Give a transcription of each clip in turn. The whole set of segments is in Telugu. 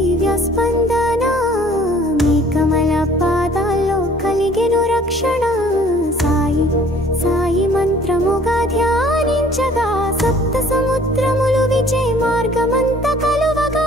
దివ్య స్పందన మీ కమల పాదాల్లో కలిగెను రక్షణ సాయి సాయి మంత్రముగా ధ్యానించగా సప్త సముద్రములు విజయ మార్గమంత కలువగా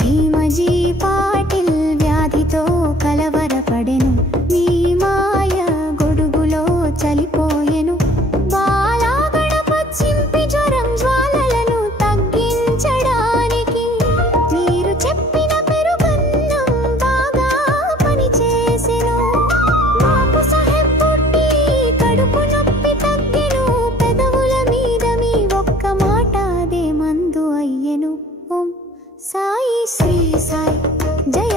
భీమజీ పాటిల్ వ్యాధితో కలవరపడెను నీ మాయ గొడుగులో చలిపోయెను బాలా గణపచ్చింపి జ్వరం జ్వాలలను తగ్గించడానికి మీరు చెప్పిన పెరుగన్నం బాగా పనిచేసెను బాపు సాహెబ్ పుట్టి కడుపు నొప్పి తగ్గెను పెదవుల మీద మీ ఒక్క మాట అదే మందు అయ్యెను ఓం సాయి శ్రీ సాయి జయ